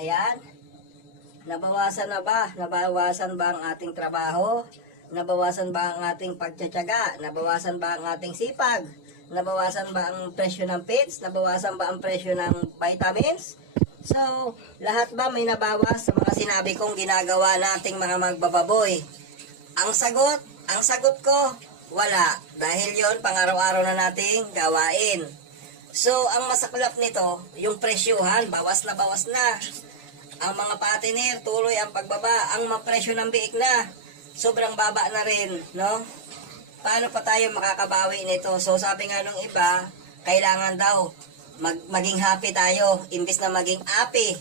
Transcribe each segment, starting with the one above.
Ayan. Nabawasan na ba? Nabawasan ba ang ating trabaho? Nabawasan ba ang ating pagtsatsaga? Nabawasan ba ang ating sipag? Nabawasan ba ang presyo ng feeds? Nabawasan ba ang presyo ng vitamins? So, lahat ba may nabawas sa mga sinabi kong ginagawa nating mga magbababoy? Ang sagot ko, wala. Dahil yon pang-araw-araw na nating gawain. So, ang masaklap nito, yung presyuhan, bawas na bawas na. Ang mga patiner, tuloy ang pagbaba. Ang presyo ng biik na, sobrang baba na rin, no? Paano pa tayo makakabawi nito? So, sabi nga nung iba, kailangan daw maging happy tayo, imbis na maging happy.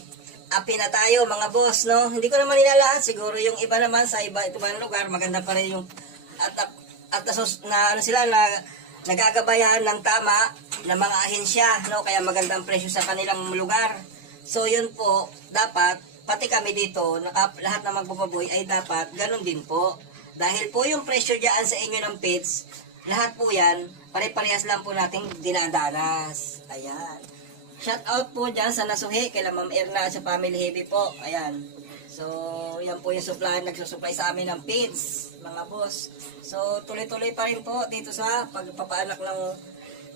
Happy na tayo, mga boss, no? Hindi ko naman nilalahat. Siguro yung iba naman sa ibang lugar, maganda pa rin yung na ano sila na nagagabayan ng tama ng mga ahensya, no? Kaya magandang presyo sa kanilang lugar. So, yun po, dapat, pati kami dito, lahat ng magbababoy ay dapat ganun din po. Dahil po yung presyo dyan sa inyo ng feeds, lahat po yan, pare-parehas lang po nating dinadanas. Ayan. Shout out po dyan sa nasuhi, kay Ma'am Erna at sa Family Heavy po. Ayan. So, yan po yung supply, nagsusupply sa amin ng feeds, mga boss. So, tuloy-tuloy pa rin po dito sa pagpapaanak ng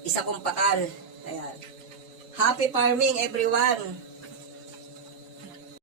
isa kong pakal. Ayan. Happy farming everyone!